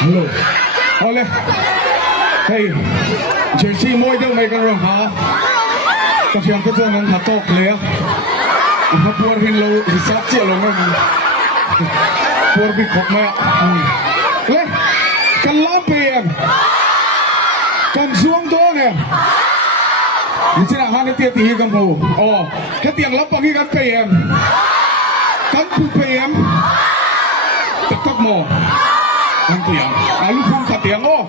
Hello. Ole. Hey. Jersey moi đâu mày kan rong ha. Ka fiam ka chon nang hatok le. Ha por hin lo hisap che lo ngam. Por bi khop ma. Le. Kan la pen. Kan zuang do ne. Ni sina han ti ti kam ho. Oh, ka tiang lap pagi kan pen. Kan pu pen. Tekak mo. Ang tiang. Alu Pumkhat tiang oh.